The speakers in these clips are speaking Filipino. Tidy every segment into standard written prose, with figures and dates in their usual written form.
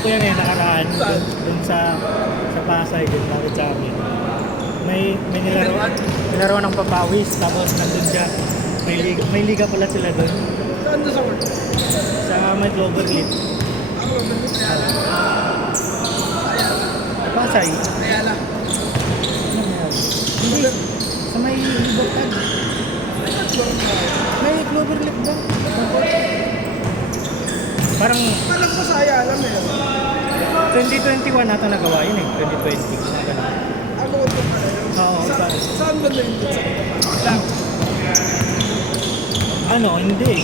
ko yan eh, nakaraan. Dun sa Pasay, dun bakit sa amin. May nilaro ng papawis, tapos nandun siya. May liga pala sila dun. Saan doon sa work? Sa may Cloverleaf. Ako, bandit na yan. Ayala. Pasay. Ayala. Hindi. Sa may Libertad. May Cloverleaf ba? Parang Alam ko sa Ayala meron. 2021 nata nagawa yun eh. 2020. Ganun. Ako ito pala yun. Oo, Saan ba na yun? Lang. Ano, hindi.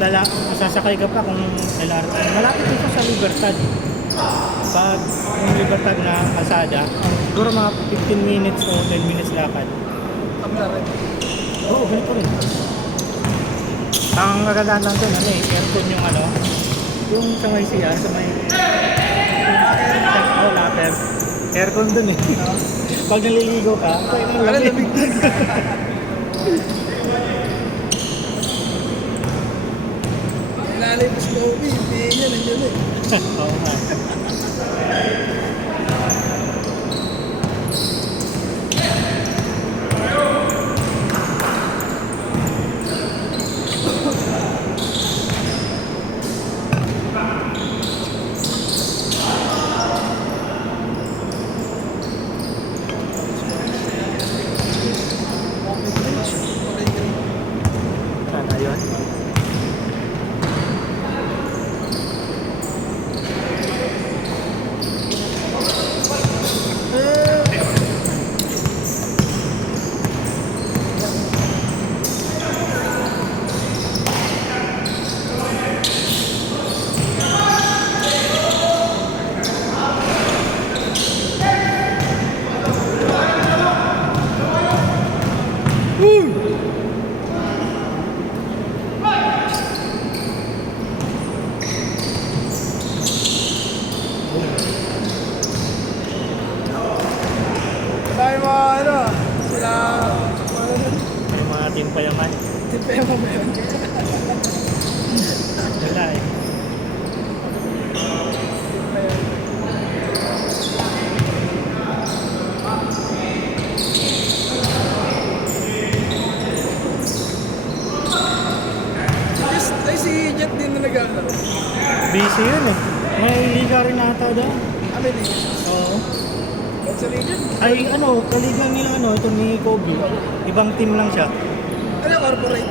Masasakay ka pa kung LRT. Malapit ito sa Libertad. Pag yung Libertad na kalsada, siguro mga 15 minutes o 10 minutes lakad. Kamla rin. Oo, ganito rin. Ang kagandahan lang doon, ano eh, aircon yung ano, yung sa may siya, sa may... Oh, later. Aircon doon eh. Pag naliligo ka, tayo ng lamig. Ilalim mo Snowy, hindi niya nandiyan eh. Oo nga. Sana yun. Tayo mga ano, sila... May mga team pa yaman. Tipe mo meron. Wala eh. Ay, si Jet din na nag-aalaro. Busy yun eh. May liga rin ata doon. Amin eh. Oo. Ba't sa region? Ay ano, kaliga nila ano, ito ni Kobe. Ibang team lang siya. Ano, corporate?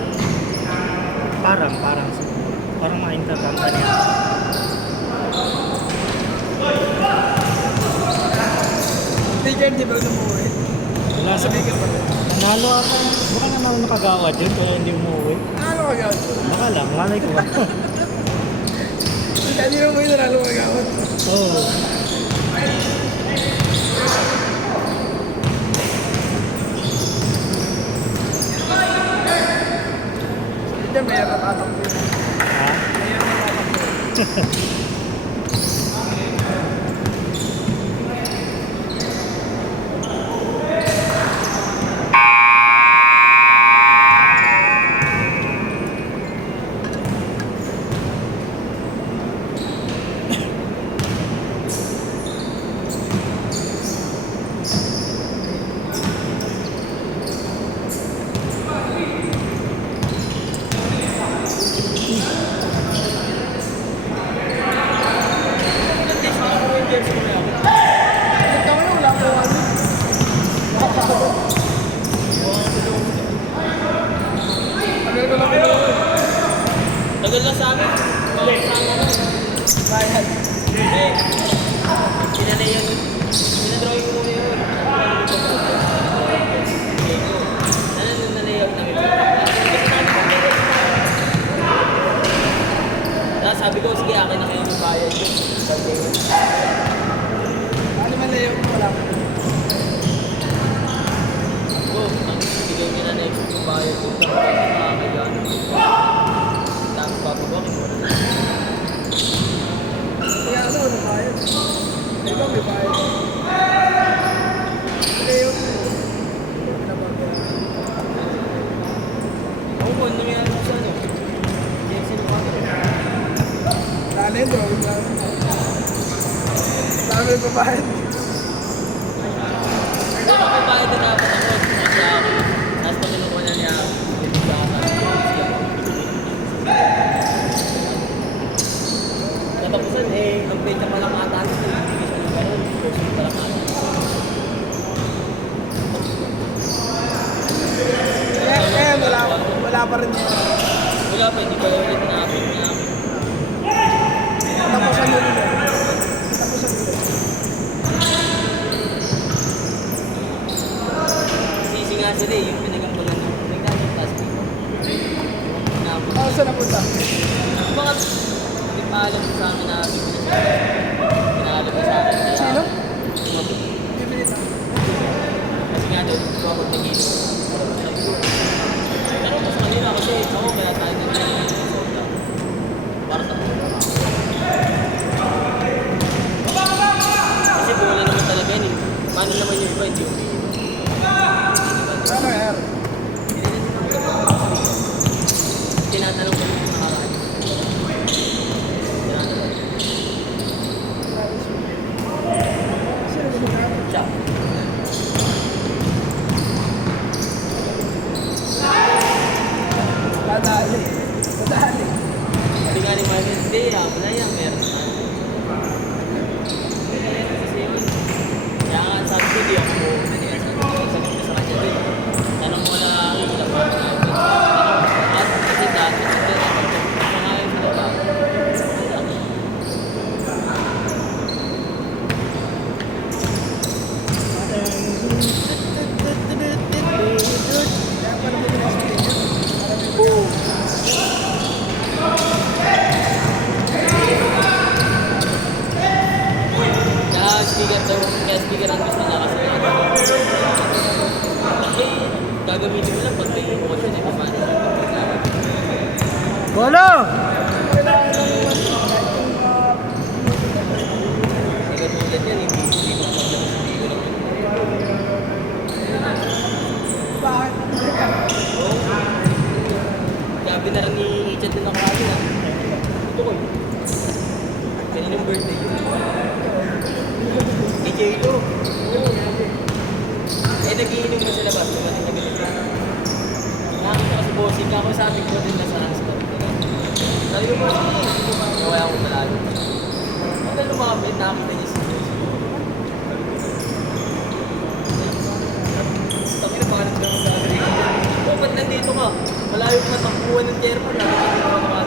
Parang ma-intercanta niya. Hindi dyan, di ba lumuwi? Wala Nasa bigyan pa rin. Nanalo ako. Baka naman nakagawad yun kaya hindi umuwi. Ano agad? Baka lang, malay ko ba? Hindi mo mo yung nanalo magawat. Oo. Hindi, mayroon na tatakbo. Ha? Mayroon na tatakbo. Magbabayad. Magbabayad na dapat ako. Kasi ako. Tapos pag kinukuha na niya, katapusan ang benta pa lang ata. Hindi siya ng gano'n. Person pa lang ata. Wala pa rin. Wala pa, hindi pa ulit na-upload niya. Tapos ano nila? Tapos ano nila? Sisi nga sila yung pinagamulan ng nagdadang plastic. Saan napunta? Baka hindi pa alam sa amin na bibili siya. Pinaalam ko sa akin. Kaya, Sino? Sumabot. Bibili na. Kasi nga doon, sumabot na gilo. Pero mas kanila kasi ako kaya tayo nagdadang soda. Para sa mga. Kasi bola naman talaga yun eh. Paano naman yung iba, hindi yung Ano yan? tinatanong ko yung nakaraan. Tinatanong. Sino bibili na? Siya. Dadali. Dadali. Sabi nga ni Mami, hindi, wala yan, meron na. Kasi yun, kaya nga sabi ko, di ako sabi ko sa kanya din. Tanong mo lang ako sa labas natin. At kasi dati, hindi na ako kumangayon sa labas. Kaya pa rin bibili na speaker. Kaya speaker daw, kaya speaker ang gusto nila kasi gagamitin mo lang pag may emotion eh, paano siya pagkakala. Bolo! Hindi katulad yan, hindi ko pagkakala sa video lang. Bakit? Oo. Gabi na rin ni Chat din ako kami na. Ito ko yun. Kanina yung birthday yun. Kay J-Lo. Oo. Nagiinom na sa labas. Dumating na bilis. Nakakita ko si Bossing. Ako sabi ko din na sa spot. Sabi ko, Bossing, nawaya ako malayo. Ang na lumapit, nakakita niya si Bossing. Sabi na pangalit na ako sa akin. Oh, ba't nandito ka? Malayo ka natakbuhan ng chairman. Nakakita ko na mga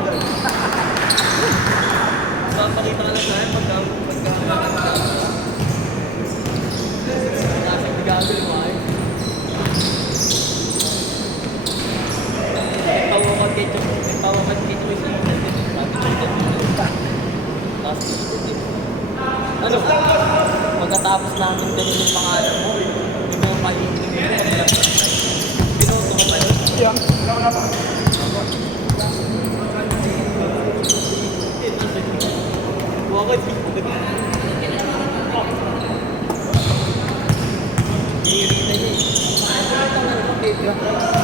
papakita ka lang sa akin pagka nasa bigado yung mga tawakan ketchup yung silihan din. Sabi ko dito. Tapos ano? Pagkatapos namin ganun yung pangalan mo, hindi mo palitin mo yun. Binoto ko pa yun. Yeah. Wala na pa. Buwan ko, Hihirita niya eh. Ano ba ito?